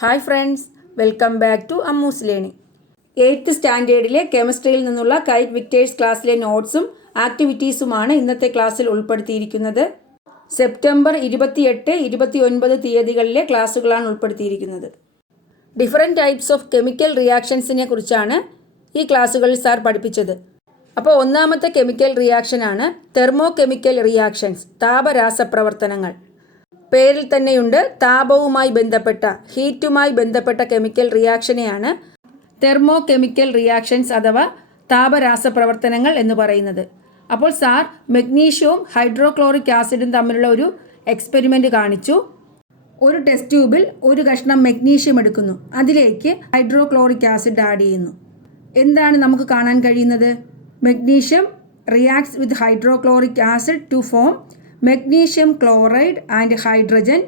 Hi friends, welcome back to Ammu's learning. 8th സ്റ്റാൻഡേർഡിലെ കെമിസ്ട്രിയിൽ നിന്നുള്ള കൈറ്റ് വിക്ടേഴ്സ് ക്ലാസ്സിലെ നോട്ട്സും ആക്ടിവിറ്റീസുമാണ് ഇന്നത്തെ ക്ലാസ്സിൽ ഉൾപ്പെടുത്തിയിരിക്കുന്നത്. സെപ്റ്റംബർ 28, 29 തീയതികളിലെ ക്ലാസ്സുകളാണ് ഉൾപ്പെടുത്തിയിരിക്കുന്നത്. ഡിഫറെൻറ്റ് ടൈപ്സ് ഓഫ് കെമിക്കൽ റിയാക്ഷൻസിനെ കുറിച്ചാണ് ഈ ക്ലാസ്സുകളിൽ സാർ പഠിപ്പിച്ചത്. അപ്പോൾ ഒന്നാമത്തെ കെമിക്കൽ റിയാക്ഷനാണ് തെർമോ കെമിക്കൽ റിയാക്ഷൻസ്, താപരാസപ്രവർത്തനങ്ങൾ. പേരിൽ തന്നെയുണ്ട്, താപവുമായി ബന്ധപ്പെട്ട, ഹീറ്റുമായി ബന്ധപ്പെട്ട കെമിക്കൽ റിയാക്ഷനെയാണ് തെർമോ കെമിക്കൽ റിയാക്ഷൻസ് അഥവാ താപരാസപ്രവർത്തനങ്ങൾ എന്ന് പറയുന്നത്. അപ്പോൾ സാർ മഗ്നീഷ്യവും ഹൈഡ്രോക്ലോറിക് ആസിഡും തമ്മിലുള്ള ഒരു എക്സ്പെരിമെൻ്റ് കാണിച്ചു. ഒരു ടെസ്റ്റ് ട്യൂബിൽ ഒരു കഷ്ണം മഗ്നീഷ്യം എടുക്കുന്നു, അതിലേക്ക് ഹൈഡ്രോക്ലോറിക് ആസിഡ് ആഡ് ചെയ്യുന്നു. എന്താണ് നമുക്ക് കാണാൻ കഴിയുന്നത്? Magnesium reacts with hydrochloric acid to form magnesium chloride and hydrogen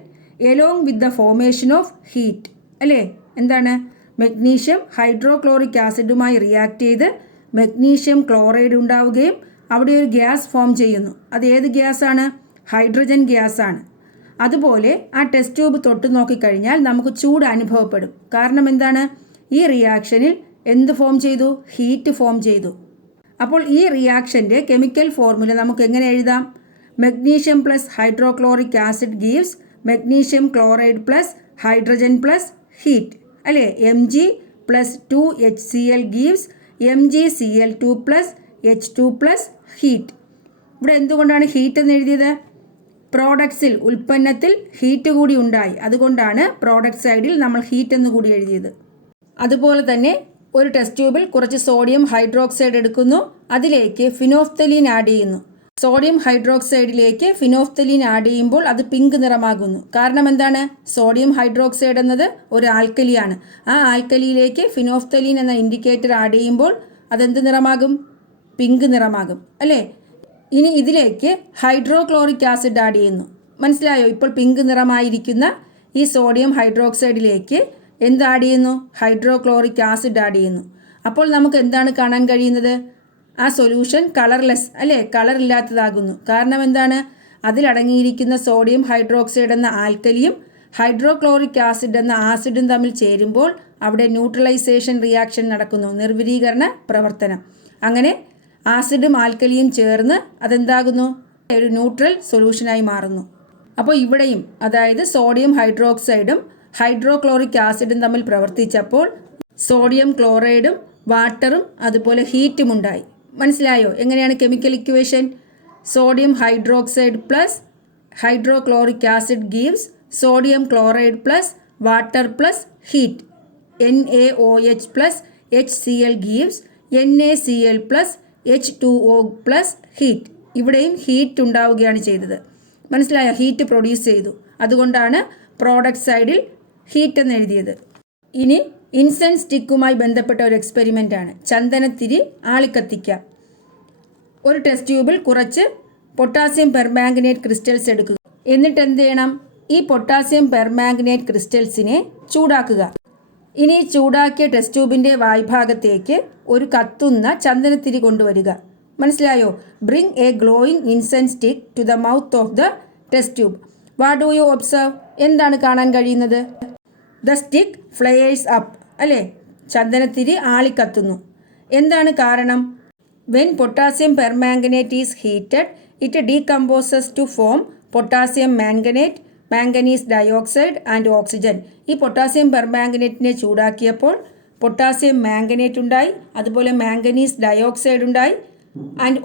along with the formation of heat. അല്ലേ? എന്താണ്? മഗ്നീഷ്യം ഹൈഡ്രോക്ലോറിക് ആസിഡുമായി റിയാക്ട് ചെയ്ത് മഗ്നീഷ്യം ക്ലോറൈഡ് ഉണ്ടാവുകയും അവിടെ ഒരു ഗ്യാസ് ഫോം ചെയ്യുന്നു. അത് ഏത് ഗ്യാസാണ്? ഹൈഡ്രജൻ ഗ്യാസാണ്. അതുപോലെ ആ ടെസ്റ്റ് ട്യൂബ് തൊട്ട് നോക്കിക്കഴിഞ്ഞാൽ നമുക്ക് ചൂട് അനുഭവപ്പെടും. കാരണം എന്താണ്? ഈ റിയാക്ഷനിൽ എന്ത് ഫോം ചെയ്തു? ഹീറ്റ് ഫോം ചെയ്തു. അപ്പോൾ ഈ റിയാക്ഷൻ്റെ കെമിക്കൽ ഫോർമുല നമുക്ക് എങ്ങനെ എഴുതാം? Magnesium plus hydrochloric acid gives magnesium chloride plus hydrogen plus heat. അല്ലേ? Mg plus 2HCl gives MgCl2 plus H2 plus heat. ഇവിടെ എന്തുകൊണ്ടാണ് ഹീറ്റ് എന്ന് എഴുതിയത്? പ്രോഡക്ട്സിൽ, ഉൽപ്പന്നത്തിൽ ഹീറ്റ് കൂടി ഉണ്ടായി, അതുകൊണ്ടാണ് പ്രോഡക്റ്റ് സൈഡിൽ നമ്മൾ ഹീറ്റ് എന്ന് കൂടി എഴുതിയത്. അതുപോലെ തന്നെ ഒരു ടെസ്റ്റ് ട്യൂബിൽ കുറച്ച് സോഡിയം ഹൈഡ്രോക്സൈഡ് എടുക്കുന്നു, അതിലേക്ക് ഫിനോഫ്തലീൻ ആഡ് ചെയ്യുന്നു. സോഡിയം ഹൈഡ്രോക്സൈഡിലേക്ക് ഫിനോഫ്തലീൻ ആഡ് ചെയ്യുമ്പോൾ അത് പിങ്ക് നിറമാകുന്നു. കാരണം എന്താണ്? സോഡിയം ഹൈഡ്രോക്സൈഡ് എന്നത് ഒരു ആൽക്കലിയാണ്. ആ ആൽക്കലിയിലേക്ക് ഫിനോഫ്തലീൻ എന്ന ഇൻഡിക്കേറ്റർ ആഡ് ചെയ്യുമ്പോൾ അതെന്ത് നിറമാകും? പിങ്ക് നിറമാകും. അല്ലേ? ഇനി ഇതിലേക്ക് ഹൈഡ്രോക്ലോറിക് ആസിഡ് ആഡ് ചെയ്യുന്നു. മനസ്സിലായോ? ഇപ്പോൾ പിങ്ക് നിറമായിരിക്കുന്ന ഈ സോഡിയം ഹൈഡ്രോക്സൈഡിലേക്ക് എന്ത് ആഡ് ചെയ്യുന്നു? ഹൈഡ്രോക്ലോറിക് ആസിഡ് ആഡ് ചെയ്യുന്നു. അപ്പോൾ നമുക്ക് എന്താണ് കാണാൻ കഴിയുന്നത്? ആ സൊല്യൂഷൻ കളർലെസ്, അല്ലേ? കളറില്ലാത്തതാകുന്നു. കാരണം എന്താണ്? അതിലടങ്ങിയിരിക്കുന്ന സോഡിയം ഹൈഡ്രോക്സൈഡ് എന്ന ആൽക്കലിയും ഹൈഡ്രോക്ലോറിക് ആസിഡ് എന്ന ആസിഡും തമ്മിൽ ചേരുമ്പോൾ അവിടെ ന്യൂട്രലൈസേഷൻ റിയാക്ഷൻ നടക്കുന്നു, നിർവ്വരീകരണ പ്രവർത്തനം. അങ്ങനെ ആസിഡും ആൽക്കലിയും ചേർന്ന് അതെന്താകുന്നു? ഒരു ന്യൂട്രൽ സൊല്യൂഷനായി മാറുന്നു. അപ്പോൾ ഇവിടെയും, അതായത് സോഡിയം ഹൈഡ്രോക്സൈഡും ഹൈഡ്രോക്ലോറിക് ആസിഡും തമ്മിൽ പ്രവർത്തിച്ചപ്പോൾ സോഡിയം ക്ലോറൈഡും വാട്ടറും അതുപോലെ ഹീറ്റും ഉണ്ടായി. മനസ്സിലായോ? എങ്ങനെയാണ് chemical equation? Sodium hydroxide plus hydrochloric acid gives sodium chloride plus water plus heat. NaOH plus HCl gives NaCl plus H2O plus heat. ഇവിടെയും ഹീറ്റ് ഉണ്ടാവുകയാണ് ചെയ്തത്. മനസ്സിലായോ? ഹീറ്റ് പ്രൊഡ്യൂസ് ചെയ്തു, അതുകൊണ്ടാണ് പ്രോഡക്റ്റ് സൈഡിൽ ഹീറ്റ് എന്ന് എഴുതിയത്. ഇനി ഇൻസെൻസ് സ്റ്റിക്കുമായി ബന്ധപ്പെട്ട ഒരു എക്സ്പെരിമെൻ്റ് ആണ്. ചന്ദനത്തിരി ആളിക്കത്തിക്കുക. ഒരു ടെസ്റ്റ് ട്യൂബിൽ കുറച്ച് പൊട്ടാസ്യം പെർമാംഗനേറ്റ് ക്രിസ്റ്റൽസ് എടുക്കുക. എന്നിട്ട് എന്ത് ചെയ്യണം? ഈ പൊട്ടാസ്യം പെർമാംഗനേറ്റ് ക്രിസ്റ്റൽസിനെ ചൂടാക്കുക. ഇനി ചൂടാക്കിയ ടെസ്റ്റ് ട്യൂബിൻ്റെ വായ്ഭാഗത്തേക്ക് ഒരു കത്തുന്ന ചന്ദനത്തിരി കൊണ്ടുവരിക. മനസ്സിലായോ? Bring a glowing incense stick to the mouth of the test tube. What do you observe? എന്താണ് കാണാൻ കഴിയുന്നത്? The stick flares up. അല്ലേ? ചന്ദനത്തിരി ആളിക്കത്തുന്നു. എന്താണ് കാരണം? When potassium permanganate is heated it decomposes to form potassium manganate, manganese dioxide and oxygen. ഈ potassium പെർമാംഗനേറ്റിനെ ചൂടാക്കിയപ്പോൾ പൊട്ടാസ്യം മാംഗനേറ്റ് ഉണ്ടായി, അതുപോലെ മാംഗനീസ് ഡയോക്സൈഡ് ഉണ്ടായി, ആൻഡ്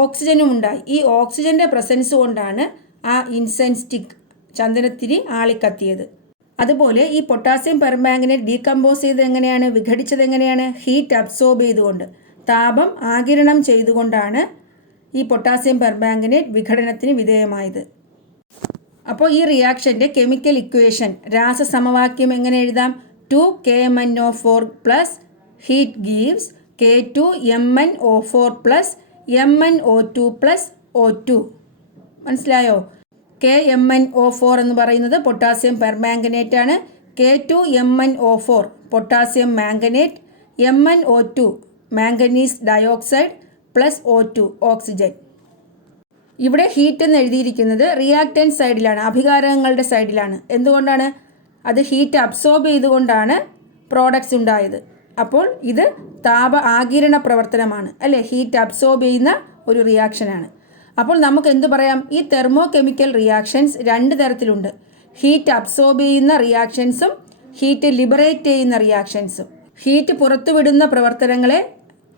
ഓക്സിജനും ഉണ്ടായി. ഈ ഓക്സിജൻ്റെ പ്രസൻസ് കൊണ്ടാണ് ആ ഇൻസെൻസ് സ്റ്റിക്ക്, ചന്ദനത്തിരി ആളിക്കത്തിയത്. അതുപോലെ ഈ പൊട്ടാസ്യം പെർമാംഗനേറ്റ് ഡീകമ്പോസ് ചെയ്ത് എങ്ങനെയാണ്? വിഘടിച്ചത് എങ്ങനെയാണ്? ഹീറ്റ് അബ്സോർബ് ചെയ്തുകൊണ്ട്, താപം ആഗിരണം ചെയ്തുകൊണ്ടാണ് ഈ പൊട്ടാസ്യം പെർമാംഗനേറ്റ് വിഘടനത്തിന് വിധേയമായത്. അപ്പോൾ ഈ റിയാക്ഷൻ്റെ കെമിക്കൽ ഇക്വേഷൻ, രാസസമവാക്യം എങ്ങനെ എഴുതാം? 2KMnO4 plus heat gives K2MnO4 plus MnO2 plus O2. മനസ്സിലായോ? KMnO4 എന്ന് പറയുന്നത് പൊട്ടാസ്യം പെർമാംഗനേറ്റ് ആണ്. K2MnO4 potassium manganate, MnO2 manganese dioxide plus O2 oxygen. ഇവിടെ ഹീറ്റ് എന്ന് എഴുതിയിരിക്കുന്നത് റിയാക്റ്റൻറ്റ് സൈഡിലാണ്, അഭികാരകങ്ങളുടെ സൈഡിലാണ്. എന്തുകൊണ്ടാണ്? അത് ഹീറ്റ് അബ്സോർബ് ചെയ്തുകൊണ്ടാണ് പ്രോഡക്ട്സ് ഉണ്ടായത്. അപ്പോൾ ഇത് താപ ആഗിരണ പ്രവർത്തനമാണ് അല്ലേ, ഹീറ്റ് അബ്സോർബ് ചെയ്യുന്ന ഒരു റിയാക്ഷനാണ്. അപ്പോൾ നമുക്ക് എന്ത് പറയാം, ഈ തെർമോ കെമിക്കൽ റിയാക്ഷൻസ് രണ്ട് തരത്തിലുണ്ട്. ഹീറ്റ് അബ്സോർബ് ചെയ്യുന്ന റിയാക്ഷൻസും ഹീറ്റ് ലിബറേറ്റ് ചെയ്യുന്ന റിയാക്ഷൻസും. ഹീറ്റ് പുറത്തുവിടുന്ന പ്രവർത്തനങ്ങളെ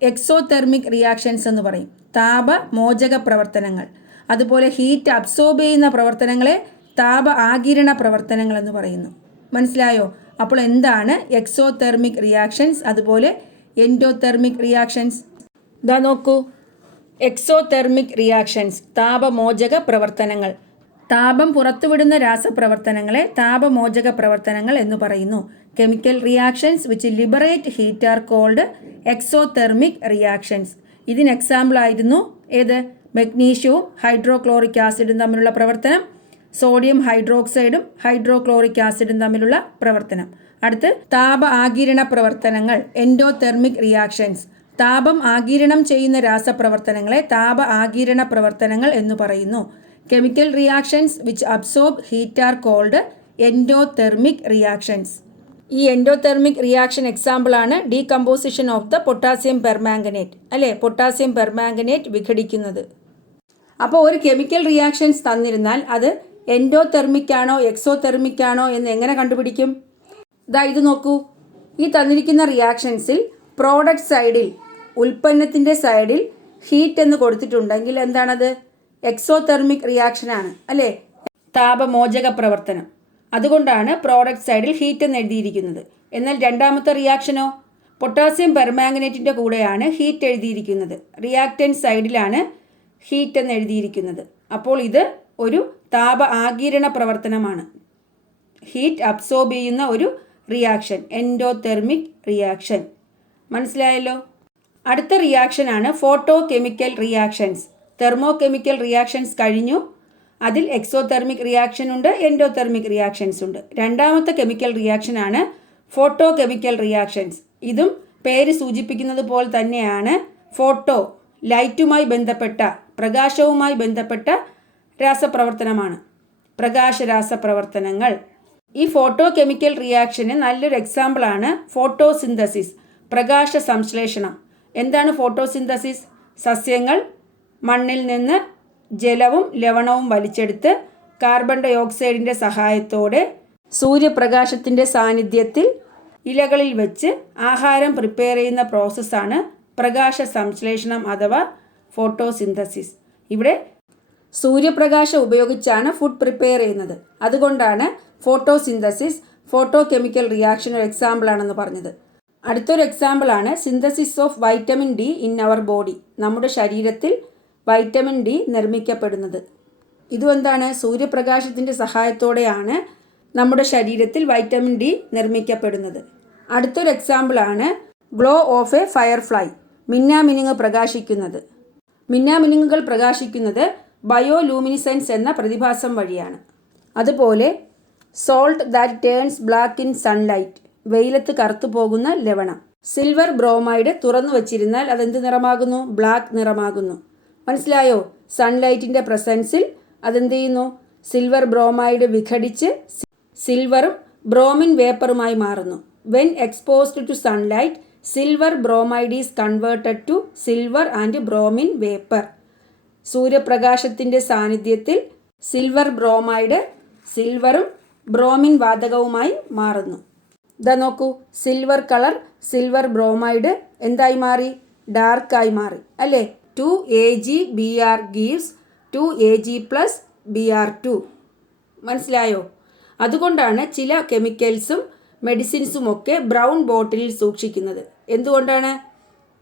എക്സോതെർമിക് റിയാക്ഷൻസ് എന്ന് പറയും, താപമോചക പ്രവർത്തനങ്ങൾ. അതുപോലെ ഹീറ്റ് അബ്സോർബ് ചെയ്യുന്ന പ്രവർത്തനങ്ങളെ താപ ആഗിരണ പ്രവർത്തനങ്ങൾ എന്ന് പറയുന്നു. മനസ്സിലായോ? അപ്പോൾ എന്താണ് എക്സോതെർമിക് റിയാക്ഷൻസ്, അതുപോലെ എൻഡോതെർമിക് റിയാക്ഷൻസ്? ഇതാ നോക്കൂ, എക്സോതെർമിക് റിയാക്ഷൻസ് താപമോചക പ്രവർത്തനങ്ങൾ. താപം പുറത്തുവിടുന്ന രാസപ്രവർത്തനങ്ങളെ താപമോചക പ്രവർത്തനങ്ങൾ എന്ന് പറയുന്നു. Chemical reactions which liberate heat are called exothermic reactions. ഇതിന് എക്സാമ്പിൾ ആയിരുന്നു ഏത്? മഗ്നീഷ്യവും ഹൈഡ്രോക്ലോറിക് ആസിഡും തമ്മിലുള്ള പ്രവർത്തനം, സോഡിയം ഹൈഡ്രോക്സൈഡും ഹൈഡ്രോക്ലോറിക് ആസിഡും തമ്മിലുള്ള പ്രവർത്തനം. അടുത്ത് താപ ആഗിരണ പ്രവർത്തനങ്ങൾ, എൻഡോതെർമിക് റിയാക്ഷൻസ്. താപം ആഗിരണം ചെയ്യുന്ന രാസപ്രവർത്തനങ്ങളെ താപ ആഗിരണ പ്രവർത്തനങ്ങൾ എന്ന് പറയുന്നു. Chemical reactions which absorb heat are called endothermic reactions. ഈ എൻഡോതെർമിക് റിയാക്ഷൻ എക്സാമ്പിളാണ് decomposition of the potassium permanganate അല്ലേ, പൊട്ടാസ്യം പെർമാംഗനേറ്റ് വിഘടിക്കുന്നത്. അപ്പോൾ ഒരു കെമിക്കൽ റിയാക്ഷൻസ് തന്നിരുന്നാൽ അത് എൻഡോതെർമിക് ആണോ എക്സോതെർമിക് ആണോ എന്ന് എങ്ങനെ കണ്ടുപിടിക്കും? ഇത് നോക്കൂ, ഈ തന്നിരിക്കുന്ന റിയാക്ഷൻസിൽ പ്രോഡക്റ്റ് സൈഡിൽ, ഉൽപ്പന്നത്തിൻ്റെ സൈഡിൽ ഹീറ്റ് എന്ന് കൊടുത്തിട്ടുണ്ടെങ്കിൽ എന്താണത്? എക്സോതെർമിക് റിയാക്ഷനാണ് അല്ലേ, താപമോചക പ്രവർത്തനം. അതുകൊണ്ടാണ് പ്രോഡക്റ്റ് സൈഡിൽ ഹീറ്റ് എന്ന് എഴുതിയിരിക്കുന്നത്. എന്നാൽ രണ്ടാമത്തെ റിയാക്ഷനോ, പൊട്ടാസ്യം പെർമാംഗനേറ്റിൻ്റെ കൂടെയാണ് ഹീറ്റ് എഴുതിയിരിക്കുന്നത്, റിയാക്റ്റൻറ്റ് സൈഡിലാണ് ഹീറ്റ് എന്ന് എഴുതിയിരിക്കുന്നത്. അപ്പോൾ ഇത് ഒരു താപ ആഗിരണ പ്രവർത്തനമാണ്, ഹീറ്റ് അബ്സോർബ് ചെയ്യുന്ന ഒരു റിയാക്ഷൻ, എൻഡോതെർമിക് റിയാക്ഷൻ. മനസ്സിലായല്ലോ? അടുത്ത റിയാക്ഷനാണ് photo chemical reactions. Thermo chemical reactions കഴിഞ്ഞു, അതിൽ എക്സോതെർമിക് റിയാക്ഷൻ ഉണ്ട്, എൻഡോതെർമിക് റിയാക്ഷൻസ് ഉണ്ട്. രണ്ടാമത്തെ കെമിക്കൽ റിയാക്ഷനാണ് ഫോട്ടോ കെമിക്കൽ റിയാക്ഷൻസ്. ഇതും പേര് സൂചിപ്പിക്കുന്നത് പോലെ തന്നെയാണ്, ഫോട്ടോ ലൈറ്റുമായി ബന്ധപ്പെട്ട, പ്രകാശവുമായി ബന്ധപ്പെട്ട രാസപ്രവർത്തനമാണ്, പ്രകാശ രാസപ്രവർത്തനങ്ങൾ. ഈ ഫോട്ടോ കെമിക്കൽ റിയാക്ഷന് നല്ലൊരു എക്സാമ്പിളാണ് ഫോട്ടോസിന്തസിസ്, പ്രകാശ സംശ്ലേഷണം. എന്താണ് ഫോട്ടോസിന്തസിസ്? സസ്യങ്ങൾ മണ്ണിൽ നിന്ന് ജലവും ലവണവും വലിച്ചെടുത്ത് കാർബൺ ഡൈ ഓക്സൈഡിൻ്റെ സഹായത്തോടെ സൂര്യപ്രകാശത്തിൻ്റെ സാന്നിധ്യത്തിൽ ഇലകളിൽ വെച്ച് ആഹാരം പ്രിപ്പയർ ചെയ്യുന്ന പ്രോസസ്സാണ് പ്രകാശ സംശ്ലേഷണം അഥവാ ഫോട്ടോസിന്തസിസ്. ഇവിടെ സൂര്യപ്രകാശം ഉപയോഗിച്ചാണ് ഫുഡ് പ്രിപ്പയർ ചെയ്യുന്നത്. അതുകൊണ്ടാണ് ഫോട്ടോസിന്തസിസ് ഫോട്ടോ കെമിക്കൽ റിയാക്ഷൻ ഒരു എക്സാമ്പിളാണെന്ന് പറഞ്ഞത്. അടുത്തൊരു എക്സാമ്പിളാണ് synthesis of vitamin D in our body. നമ്മുടെ ശരീരത്തിൽ വൈറ്റമിൻ ഡി നിർമ്മിക്കപ്പെടുന്നത്. ഇതും എന്താണ്? സൂര്യപ്രകാശത്തിൻ്റെ സഹായത്തോടെയാണ് നമ്മുടെ ശരീരത്തിൽ വൈറ്റമിൻ ഡി നിർമ്മിക്കപ്പെടുന്നത്. അടുത്തൊരു എക്സാമ്പിളാണ് ഗ്ലോ ഓഫ് എ ഫയർഫ്ലൈ, മിന്നാമിനുങ്ങ് പ്രകാശിക്കുന്നത്. മിന്നാമിനുങ്ങുകൾ പ്രകാശിക്കുന്നത് ബയോലൂമിനിസെൻസ് എന്ന പ്രതിഭാസം വഴിയാണ്. അതുപോലെ salt that turns black in sunlight, വെയിലത്ത് കറുത്തു പോകുന്ന ലവണം. സിൽവർ ബ്രോമൈഡ് തുറന്നു വച്ചിരുന്നാൽ അതെന്ത് നിറമാകുന്നു? ബ്ലാക്ക് നിറമാകുന്നു. മനസ്സിലായോ? സൺലൈറ്റിൻ്റെ പ്രസൻസിൽ അതെന്ത് ചെയ്യുന്നു? സിൽവർ ബ്രോമൈഡ് വിഘടിച്ച് സിൽവറും ബ്രോമിൻ വേപ്പറുമായി മാറുന്നു. When exposed to sunlight, silver bromide is converted to silver and bromine vapour. സൂര്യപ്രകാശത്തിൻ്റെ സാന്നിധ്യത്തിൽ സിൽവർ ബ്രോമൈഡ് സിൽവറും ബ്രോമിൻ വാതകവുമായി മാറുന്നു. ഇതാ നോക്കൂ, സിൽവർ കളർ സിൽവർ ബ്രോമൈഡ് എന്തായി മാറി? ഡാർക്കായി മാറി അല്ലേ. 2AgBr gives 2Ag plus Br2. മനസ്സിലായോ? അതുകൊണ്ടാണ് ചില കെമിക്കൽസും മെഡിസിൻസും ഒക്കെ ബ്രൗൺ ബോട്ടിലിൽ സൂക്ഷിക്കുന്നത്. എന്തുകൊണ്ടാണ്?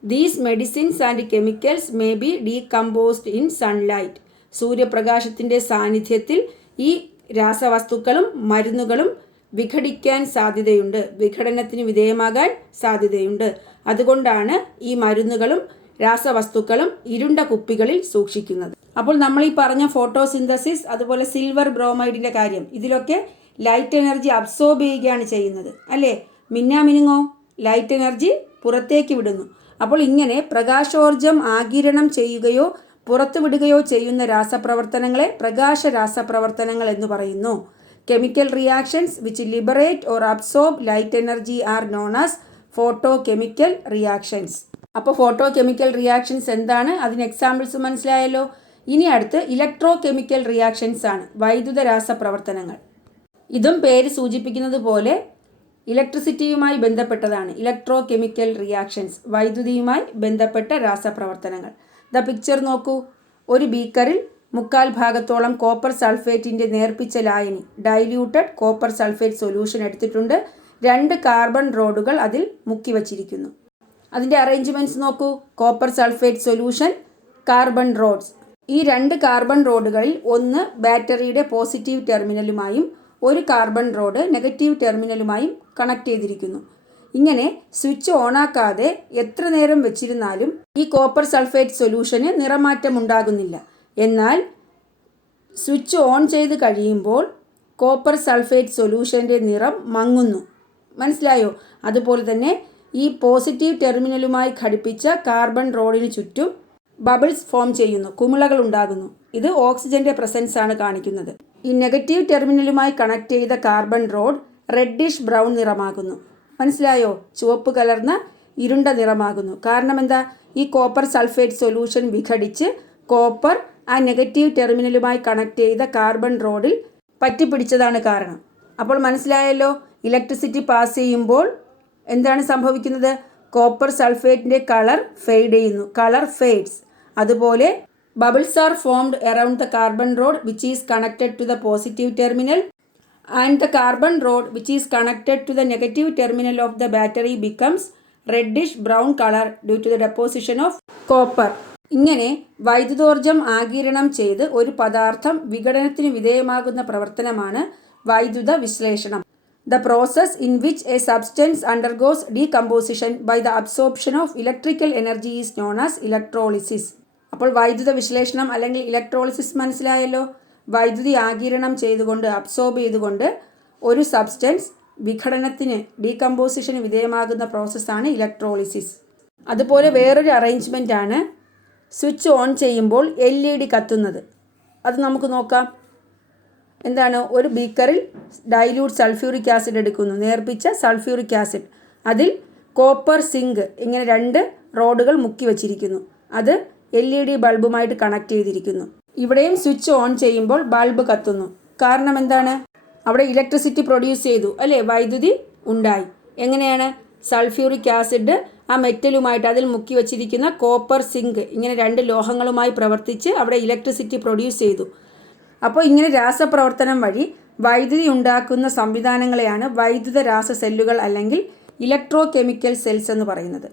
These medicines and chemicals may be decomposed in sunlight. സൂര്യപ്രകാശത്തിൻ്റെ സാന്നിധ്യത്തിൽ ഈ രാസവസ്തുക്കളും മരുന്നുകളും വിഘടിക്കാൻ സാധ്യതയുണ്ട്, വിഘടനത്തിന് വിധേയമാകാൻ സാധ്യതയുണ്ട്. അതുകൊണ്ടാണ് ഈ മരുന്നുകളും രാസവസ്തുക്കളും ഇരുണ്ട കുപ്പികളിൽ സൂക്ഷിക്കുന്നത്. അപ്പോൾ നമ്മൾ ഈ പറഞ്ഞ ഫോട്ടോസിന്തസിസ്, അതുപോലെ സിൽവർ ബ്രോമൈഡിൻ്റെ കാര്യം, ഇതിലൊക്കെ ലൈറ്റ് എനർജി അബ്സോർബ് ചെയ്യുകയാണ് ചെയ്യുന്നത് അല്ലേ. മിന്നാമിനുങ്ങോ ലൈറ്റ് എനർജി പുറത്തേക്ക് വിടുന്നു. അപ്പോൾ ഇങ്ങനെ പ്രകാശോർജം ആഗിരണം ചെയ്യുകയോ പുറത്തുവിടുകയോ ചെയ്യുന്ന രാസപ്രവർത്തനങ്ങളെ പ്രകാശ രാസപ്രവർത്തനങ്ങൾ എന്ന് പറയുന്നു. Chemical reactions which liberate or absorb light energy are known as photochemical reactions. അപ്പോൾ ഫോട്ടോ കെമിക്കൽ റിയാക്ഷൻസ് എന്താണ്, അതിന് എക്സാമ്പിൾസ് മനസ്സിലായല്ലോ. ഇനി അടുത്ത് ഇലക്ട്രോ കെമിക്കൽ റിയാക്ഷൻസ് ആണ്, വൈദ്യുത രാസപ്രവർത്തനങ്ങൾ. ഇതും പേര് സൂചിപ്പിക്കുന്നത് പോലെ ഇലക്ട്രിസിറ്റിയുമായി ബന്ധപ്പെട്ടതാണ്. ഇലക്ട്രോ കെമിക്കൽ റിയാക്ഷൻസ്, വൈദ്യുതിയുമായി ബന്ധപ്പെട്ട രാസപ്രവർത്തനങ്ങൾ. ദ പിക്ചർ നോക്കൂ. ഒരു ബീക്കറിൽ 3/4 ഭാഗത്തോളം കോപ്പർ സൾഫേറ്റിൻ്റെ നേർപ്പിച്ച ലായനി, ഡൈല്യൂട്ടഡ് കോപ്പർ സൾഫേറ്റ് സൊല്യൂഷൻ എടുത്തിട്ടുണ്ട്. 2 കാർബൺ റോഡുകൾ അതിൽ മുക്കി വച്ചിരിക്കുന്നു. അതിൻ്റെ അറേഞ്ച്മെൻറ്റ്സ് നോക്കൂ. Copper sulphate solution, carbon rods. ഈ 2 കാർബൺ റോഡുകളിൽ ഒന്ന് ബാറ്ററിയുടെ പോസിറ്റീവ് ടെർമിനലുമായും ഒരു കാർബൺ റോഡ് നെഗറ്റീവ് ടെർമിനലുമായും കണക്ട് ചെയ്തിരിക്കുന്നു. ഇങ്ങനെ സ്വിച്ച് ഓണാക്കാതെ എത്ര നേരം വെച്ചിരുന്നാലും ഈ കോപ്പർ സൾഫേറ്റ് സൊല്യൂഷന് നിറമാറ്റം ഉണ്ടാകുന്നില്ല. എന്നാൽ സ്വിച്ച് ഓൺ ചെയ്ത് കഴിയുമ്പോൾ കോപ്പർ സൾഫേറ്റ് സൊല്യൂഷൻ്റെ നിറം മങ്ങുന്നു. മനസ്സിലായോ? അതുപോലെ തന്നെ ഈ പോസിറ്റീവ് ടെർമിനലുമായി ഘടിപ്പിച്ച കാർബൺ റോഡിന് ചുറ്റും ബബിൾസ് ഫോം ചെയ്യുന്നു, കുമിളകൾ ഉണ്ടാകുന്നു. ഇത് ഓക്സിജൻ്റെ പ്രസൻസ് ആണ് കാണിക്കുന്നത്. ഈ നെഗറ്റീവ് ടെർമിനലുമായി കണക്ട് ചെയ്ത കാർബൺ റോഡ് റെഡിഷ് ബ്രൗൺ നിറമാകുന്നു. മനസ്സിലായോ? ചുവപ്പ് കലർന്ന ഇരുണ്ട നിറമാകുന്നു. കാരണം എന്താ? ഈ കോപ്പർ സൾഫേറ്റ് സൊല്യൂഷൻ വിഘടിച്ച് കോപ്പർ ആ നെഗറ്റീവ് ടെർമിനലുമായി കണക്ട് ചെയ്ത കാർബൺ റോഡിൽ പറ്റിപ്പിടിച്ചതാണ് കാരണം. അപ്പോൾ മനസ്സിലായല്ലോ, ഇലക്ട്രിസിറ്റി പാസ് ചെയ്യുമ്പോൾ എന്താണ് സംഭവിക്കുന്നത്? കോപ്പർ സൾഫേറ്റിൻ്റെ കളർ ഫെയ്ഡ് ചെയ്യുന്നു, കളർ ഫെയ്ഡ്സ്. അതുപോലെ bubbles are formed around the carbon rod which is connected to the positive terminal and the carbon rod which is connected to the negative terminal of the battery becomes reddish brown color due to the deposition of copper. ഇങ്ങനെ വൈദ്യുതോർജ്ജം ആഗിരണം ചെയ്ത് ഒരു പദാർത്ഥം വിഘടനത്തിന് വിധേയമാകുന്ന പ്രവർത്തനമാണ് വൈദ്യുത വിശ്ലേഷണം. The process in which a substance undergoes decomposition by the absorption of electrical energy is known as electrolysis. അപ്പോൾ വൈദ്യുത വിശ്ലേഷണം അല്ലെങ്കിൽ ഇലക്ട്രോളിസിസ് മനസ്സിലായല്ലോ. വൈദ്യുതി ആഗിരണം ചെയ്തുകൊണ്ട്, അബ്സോർബ് ചെയ്തുകൊണ്ട് ഒരു സബ്സ്റ്റൻസ് വിഘടനത്തിന്, ഡീകമ്പോസിഷന് വിധേയമാകുന്ന പ്രോസസ്സാണ് ഇലക്ട്രോളിസിസ്. അതുപോലെ വേറൊരു അറേഞ്ച്മെൻ്റ് ആണ് സ്വിച്ച് ഓൺ ചെയ്യുമ്പോൾ LED കത്തുന്നത്. അത് നമുക്ക് നോക്കാം. എന്താണ്? ഒരു ബീക്കറിൽ ഡൈല്യൂട്ട് സൾഫ്യൂറിക് ആസിഡ് എടുക്കുന്നു, നേർപ്പിച്ച സൾഫ്യൂറിക് ആസിഡ്. അതിൽ കോപ്പർ സിങ്ക് ഇങ്ങനെ 2 റോഡുകൾ മുക്കി വച്ചിരിക്കുന്നു. അത് LED ബൾബുമായിട്ട് കണക്ട് ചെയ്തിരിക്കുന്നു. ഇവിടെയും സ്വിച്ച് ഓൺ ചെയ്യുമ്പോൾ ബൾബ് കത്തുന്നു. കാരണം എന്താണ്? അവിടെ ഇലക്ട്രിസിറ്റി പ്രൊഡ്യൂസ് ചെയ്തു, അല്ലേ? വൈദ്യുതി ഉണ്ടായി. എങ്ങനെയാണ്? സൾഫ്യൂറിക് ആസിഡ് ആ മെറ്റലുമായിട്ട്, അതിൽ മുക്കി വച്ചിരിക്കുന്ന കോപ്പർ സിങ്ക് ഇങ്ങനെ 2 ലോഹങ്ങളുമായി പ്രവർത്തിച്ച് അവിടെ ഇലക്ട്രിസിറ്റി പ്രൊഡ്യൂസ് ചെയ്തു. അപ്പോൾ ഇങ്ങനെ രാസപ്രവർത്തനം വഴി വൈദ്യുതി ഉണ്ടാക്കുന്ന സംവിധാനങ്ങളെയാണ് വൈദ്യുത രാസ സെല്ലുകൾ അല്ലെങ്കിൽ ഇലക്ട്രോ കെമിക്കൽ സെൽസ് എന്ന് പറയുന്നത്.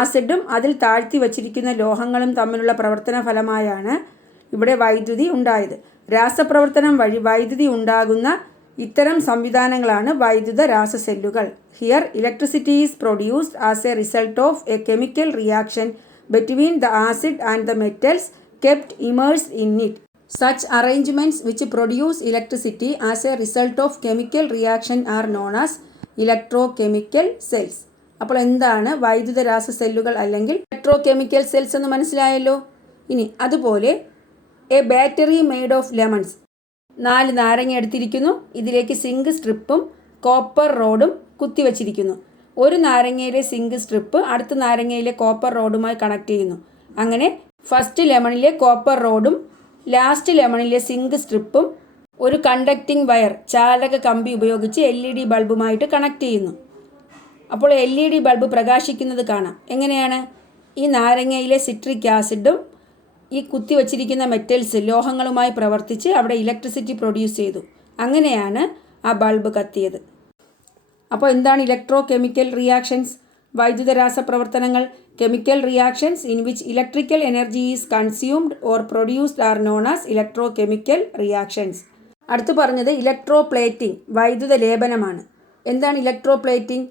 ആസിഡും അതിൽ താഴ്ത്തി വച്ചിരിക്കുന്ന ലോഹങ്ങളും തമ്മിലുള്ള പ്രവർത്തന ഫലമായാണ് ഇവിടെ വൈദ്യുതി ഉണ്ടായത്. രാസപ്രവർത്തനം വഴി വൈദ്യുതി ഉണ്ടാകുന്ന ഇത്തരം സംവിധാനങ്ങളാണ് വൈദ്യുത രാസസെല്ലുകൾ. Here electricity is produced as a result of a chemical reaction between the acid and the metals kept immersed in it. Such arrangements which produce electricity as a result of chemical reaction are known as electro chemical cells. അപ്പോൾ എന്താണ് വൈദ്യുത രാസസെല്ലുകൾ അല്ലെങ്കിൽ electro chemical cells എന്ന് മനസ്സിലായല്ലോ. ഇനി അതുപോലെ A battery made of lemons. 4 നാരങ്ങ എടുത്തിരിക്കുന്നു. ഇതിലേക്ക് സിങ്ക് സ്ട്രിപ്പും കോപ്പർ റോഡും കുത്തിവച്ചിരിക്കുന്നു. ഒരു നാരങ്ങയിലെ സിങ്ക് സ്ട്രിപ്പ് അടുത്ത നാരങ്ങയിലെ കോപ്പർ റോഡുമായി കണക്ട് ചെയ്യുന്നു. അങ്ങനെ ഫസ്റ്റ് ലെമണിലെ കോപ്പർ റോഡും ലാസ്റ്റ് ലെമണിലെ സിങ്ക് സ്ട്രിപ്പും ഒരു കണ്ടക്റ്റിംഗ് വയർ, ചാലക കമ്പി ഉപയോഗിച്ച് LED ബൾബുമായിട്ട് കണക്ട് ചെയ്യുന്നു. അപ്പോൾ LED ബൾബ് പ്രകാശിക്കുന്നത് കാണാം. എങ്ങനെയാണ്? ഈ നാരങ്ങയിലെ സിട്രിക് ആസിഡും ഈ കുത്തിവച്ചിരിക്കുന്ന മെറ്റൽസ് ലോഹങ്ങളുമായി പ്രവർത്തിച്ച് അവിടെ ഇലക്ട്രിസിറ്റി പ്രൊഡ്യൂസ് ചെയ്തു. അങ്ങനെയാണ് ആ ബൾബ് കത്തിയത്. അപ്പോൾ എന്താണ് ഇലക്ട്രോ കെമിക്കൽ റിയാക്ഷൻസ്? വൈദ്യുത രാസപ്രവർത്തനങ്ങൾ. Chemical reactions in which electrical energy is consumed or produced are known as electro chemical reactions. അടുത്ത് പറഞ്ഞത് ഇലക്ട്രോ പ്ലേറ്റിംഗ്, വൈദ്യുത ലേപനമാണ്. എന്താണ് ഇലക്ട്രോ പ്ലേറ്റിംഗ്?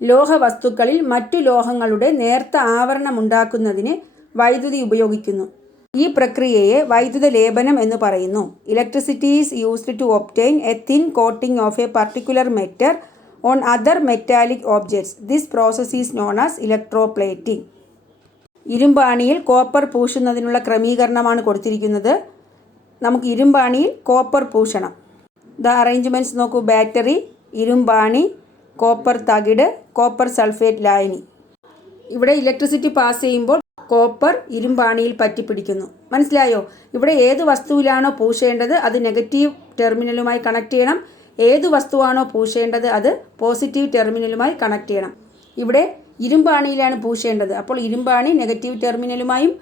ലോഹവസ്തുക്കളിൽ മറ്റു ലോഹങ്ങളുടെ നേർത്ത ആവരണമുണ്ടാക്കുന്നതിന് വൈദ്യുതി ഉപയോഗിക്കുന്നു. ഈ പ്രക്രിയയെ വൈദ്യുത ലേപനം എന്ന് പറയുന്നു. Electricity is used to obtain a thin coating of a particular metal on other metallic objects. This process is known as electroplating. ഇരുമ്പാണിയിൽ കോപ്പർ പൂശുന്നതിനുള്ള ക്രമീകരണമാണ് കൊടുത്തിരിക്കുന്നത്. നമുക്ക് ഇരുമ്പാണിയിൽ കോപ്പർ പൂശണം. ദ അറേഞ്ച്മെൻറ്റ്സ് നോക്കൂ. ബാറ്ററി, ഇരുമ്പാണി, കോപ്പർ തകിട്, കോപ്പർ സൾഫേറ്റ് ലായനി. ഇവിടെ ഇലക്ട്രിസിറ്റി പാസ് ചെയ്യുമ്പോൾ കോപ്പർ ഇരുമ്പാണിയിൽ പറ്റിപ്പിടിക്കുന്നു. മനസ്സിലായോ? ഇവിടെ ഏത് വസ്തുവിലാണോ പൂശേണ്ടത് അത് നെഗറ്റീവ് ടെർമിനലുമായി കണക്ട് ചെയ്യണം. ഏത് വസ്തുവാണോ പൂശേണ്ടത് അത് പോസിറ്റീവ് ടെർമിനലുമായി കണക്ട് ചെയ്യണം. ഇവിടെ ഇരുമ്പാണിയിലാണ് പൂശേണ്ടത്, അപ്പോൾ ഇരുമ്പാണി നെഗറ്റീവ് ടെർമിനലുമായും,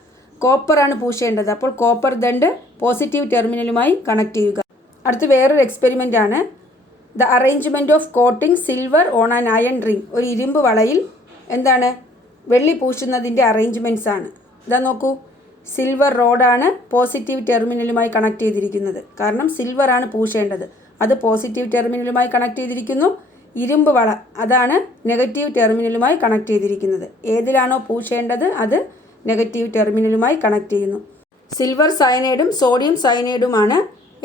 കോപ്പറാണ് പൂശേണ്ടത്, അപ്പോൾ കോപ്പർ ദണ്ട് പോസിറ്റീവ് ടെർമിനലുമായി കണക്ട് ചെയ്യുക. അടുത്ത് വേറൊരു എക്സ്പെരിമെൻ്റ് ആണ്. The arrangement of coating silver on an iron ring. ഒരു ഇരുമ്പ് വളയിൽ എന്താണ് വെള്ളി പൂശുന്നതിൻ്റെ അറേഞ്ച്മെൻറ്റ്സ് ആണ്. ഇതാ നോക്കൂ, സിൽവർ റോഡാണ് പോസിറ്റീവ് ടെർമിനലുമായി കണക്ട് ചെയ്തിരിക്കുന്നത്. കാരണം സിൽവറാണ് പൂശേണ്ടത്, അത് പോസിറ്റീവ് ടെർമിനലുമായി കണക്ട് ചെയ്തിരിക്കുന്നു. ഇരുമ്പ് വള അതാണ് നെഗറ്റീവ് ടെർമിനലുമായി കണക്ട് ചെയ്തിരിക്കുന്നത്. ഏതിലാണോ പൂശേണ്ടത് അത് നെഗറ്റീവ് ടെർമിനലുമായി കണക്ട് ചെയ്യുന്നു. സിൽവർ സയനൈഡും സോഡിയം സയനൈഡുമാണ്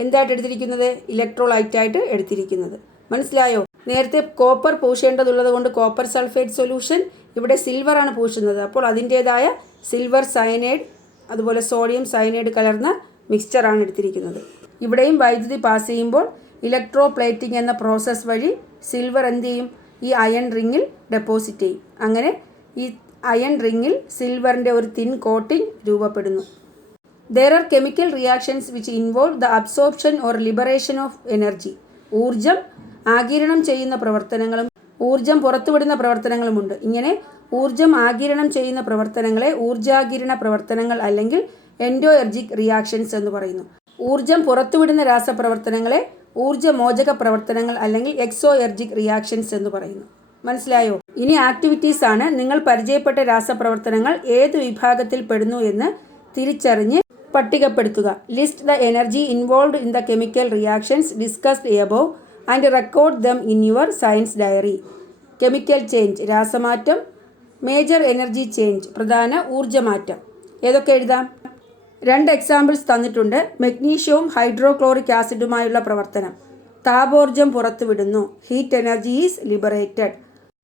എന്തായിട്ട് എടുത്തിരിക്കുന്നത്? ഇലക്ട്രോലൈറ്റായിട്ട് എടുത്തിരിക്കുന്നത്. മനസ്സിലായോ? നേരത്തെ കോപ്പർ പൂശേണ്ടതുള്ളത് കൊണ്ട് കോപ്പർ സൾഫേറ്റ് സൊല്യൂഷൻ, ഇവിടെ സിൽവറാണ് പൂശുന്നത്, അപ്പോൾ അതിൻ്റേതായ സിൽവർ സയനൈഡ് അതുപോലെ സോഡിയം സയനൈഡ് കലർന്ന മിക്സ്ചറാണ് എടുത്തിരിക്കുന്നത്. ഇവിടെയും വൈദ്യുതി പാസ് ചെയ്യുമ്പോൾ ഇലക്ട്രോ പ്ലേറ്റിംഗ് എന്ന പ്രോസസ്സ് വഴി സിൽവർ എന്ത് ചെയ്യും? ഈ അയൺ റിങ്ങിൽ ഡെപ്പോസിറ്റ് ചെയ്യും. അങ്ങനെ ഈ അയൺ റിങ്ങിൽ സിൽവറിൻ്റെ ഒരു തിൻ കോട്ടിംഗ് രൂപപ്പെടുന്നു. There are chemical reactions which involve the absorption or liberation of energy. ഊർജം ആഗിരണം ചെയ്യുന്ന പ്രവർത്തനങ്ങളും ഊർജം പുറത്തുവിടുന്ന പ്രവർത്തനങ്ങളുമുണ്ട്. ഇങ്ങനെ ഊർജം ആഗിരണം ചെയ്യുന്ന പ്രവർത്തനങ്ങളെ ഊർജാകിരണ പ്രവർത്തനങ്ങൾ അല്ലെങ്കിൽ എൻഡോഎർജിക് റിയാക്ഷൻസ് എന്ന് പറയുന്നു. ഊർജം പുറത്തുവിടുന്ന രാസപ്രവർത്തനങ്ങളെ ഊർജമോചക പ്രവർത്തനങ്ങൾ അല്ലെങ്കിൽ എക്സോഎർജിക് റിയാക്ഷൻസ് എന്ന് പറയുന്നു. മനസ്സിലായോ? ഇനി ആക്ടിവിറ്റീസ് ആണ്. നിങ്ങൾ പരിചയപ്പെട്ട രാസപ്രവർത്തനങ്ങൾ ഏത് വിഭാഗത്തിൽ പെടുന്നു എന്ന് തിരിച്ചറിഞ്ഞ് പട്ടികപ്പെടുത്തുക. List the energy involved in the chemical reactions discussed above and record them in your science diary. Chemical change രാസമാറ്റം, മേജർ എനർജി ചേഞ്ച് പ്രധാന ഊർജ്ജമാറ്റം. ഏതൊക്കെ എഴുതാം? 2 എക്സാമ്പിൾസ് തന്നിട്ടുണ്ട്. മെഗ്നീഷ്യവും ഹൈഡ്രോക്ലോറിക് ആസിഡുമായുള്ള പ്രവർത്തനം. താപോർജ്ജം പുറത്തുവിടുന്നു. Heat energy is liberated.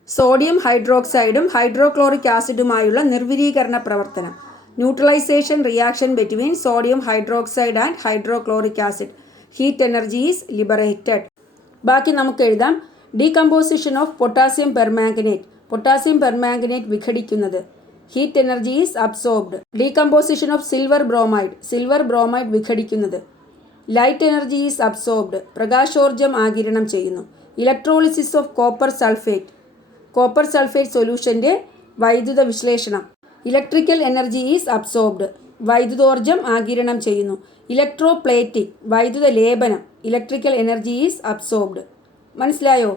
Sodium ഹൈഡ്രോക്സൈഡും ഹൈഡ്രോക്ലോറിക് ആസിഡുമായുള്ള നിർവിരീകരണ പ്രവർത്തനം. Neutralisation reaction between sodium hydroxide and hydrochloric acid. Heat energy is liberated. ബാക്കി നമുക്ക് എഴുതാം. Decomposition of potassium permanganate. Potassium permanganate വിഘടിക്കുന്നത്. Heat energy is absorbed. Decomposition of silver bromide. Silver bromide വിഘടിക്കുന്നത്. Light energy is absorbed. പ്രകാശോർജ്ജം ആഗിരണം ചെയ്യുന്നു. Electrolysis of copper sulphate. Copper sulphate സൊല്യൂഷൻ്റെ വൈദ്യുത വിശ്ലേഷണം. Electrical energy is absorbed. വൈദ്യുതോർജ്ജം ആഗിരണം ചെയ്യുന്നു. Electro plating. വൈദ്യുത ലേപനം. Electrical energy is absorbed. മനസ്സിലായോ?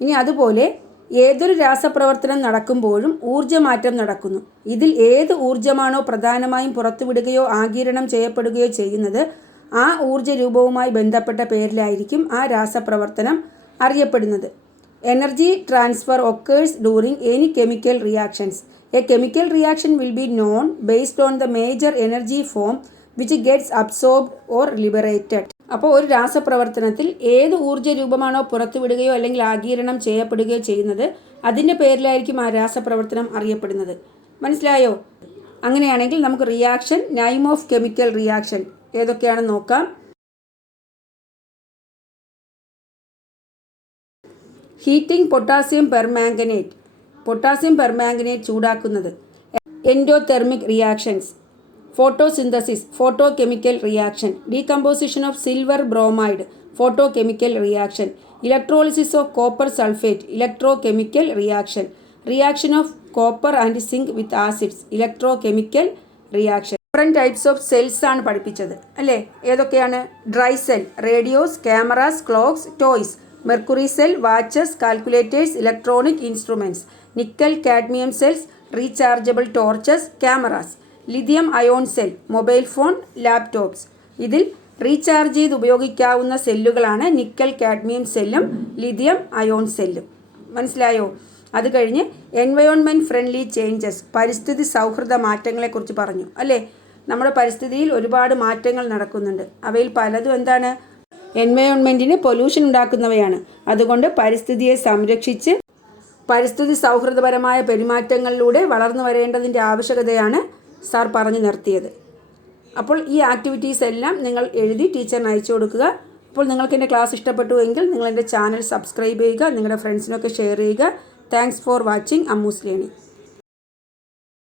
ഇനി അതുപോലെ ഏതൊരു രാസപ്രവർത്തനം നടക്കുമ്പോഴും ഊർജ്ജമാറ്റം നടക്കുന്നു. ഇതിൽ ഏത് ഊർജ്ജമാണോ പ്രധാനമായും പുറത്തുവിടുകയോ ആഗിരണം ചെയ്യപ്പെടുകയോ ചെയ്യുന്നത് ആ ഊർജ്ജ രൂപവുമായി ബന്ധപ്പെട്ട പേരിലായിരിക്കും ആ രാസപ്രവർത്തനം അറിയപ്പെടുന്നത്. Energy transfer occurs during any chemical reactions. A chemical reaction will be non based on the major energy form which gets absorbed or liberated. അപ്പോൾ ഒരു രാസപ്രവർത്തനത്തിൽ ഏത് ഊർജ്ജ രൂപമാണോ പുറത്തുവിടുകയോ അല്ലെങ്കിൽ ആഗിരണം ചെയ്യപ്പെടുകയോ ചെയ്യുന്നത് അതിൻ്റെ പേരിലായിരിക്കും ആ രാസപ്രവർത്തനം അറിയപ്പെടുന്നത്. മനസ്സിലായോ? അങ്ങനെയാണെങ്കിൽ നമുക്ക് reaction, name of chemical reaction ഏതൊക്കെയാണെന്ന് നോക്കാം. Heating potassium permanganate. Potassium permanganate ചൂടാക്കുന്നത്. Endothermic reactions. Photosynthesis. Photo chemical reaction. Decomposition of silver bromide. Photo chemical reaction. Electrolysis of copper sulphate. Electro chemical reaction. Reaction of copper and zinc with acids. Electro chemical reaction. Different types of cells ആണ് പഠിപ്പിച്ചത് അല്ലേ? ഏതൊക്കെയാണ്? Dry cell, radios, cameras, clocks, toys. Mercury cell, watches, calculators, electronic instruments. Nickel cadmium cells, rechargeable torches, cameras. Lithium ion cell, mobile phone, laptops. ഇതിൽ recharge ചെയ്ത് ഉപയോഗിക്കാവുന്ന സെല്ലുകളാണ് nickel cadmium സെല്ലും lithium ion സെല്ലും. മനസ്സിലായോ? അത് കഴിഞ്ഞ് എൻവയോൺമെൻറ്റ് ഫ്രണ്ട്ലി ചേഞ്ചസ്. പരിസ്ഥിതി സൗഹൃദ മാറ്റങ്ങളെക്കുറിച്ച് പറഞ്ഞു അല്ലേ? നമ്മുടെ പരിസ്ഥിതിയിൽ ഒരുപാട് മാറ്റങ്ങൾ നടക്കുന്നുണ്ട്. അവയിൽ പലതും എന്താണ്? എൻവയോൺമെൻറ്റിന് പൊല്യൂഷൻ ഉണ്ടാക്കുന്നവയാണ്. അതുകൊണ്ട് പരിസ്ഥിതിയെ സംരക്ഷിച്ച് പരിസ്ഥിതി സൗഹൃദപരമായ പെരുമാറ്റങ്ങളിലൂടെ വളർന്നു വരേണ്ടതിൻ്റെ ആവശ്യകതയാണ് സാർ പറഞ്ഞു നിർത്തിയത്. അപ്പോൾ ഈ ആക്ടിവിറ്റീസ് എല്ലാം നിങ്ങൾ എഴുതി ടീച്ചറിന് അയച്ചു കൊടുക്കുക. അപ്പോൾ നിങ്ങൾക്ക് എൻ്റെ ക്ലാസ് ഇഷ്ടപ്പെട്ടു എങ്കിൽ നിങ്ങൾ എൻ്റെ ചാനൽ സബ്സ്ക്രൈബ് ചെയ്യുക, നിങ്ങളുടെ ഫ്രണ്ട്സിനൊക്കെ ഷെയർ ചെയ്യുക. Thanks for watching Ammu's learning.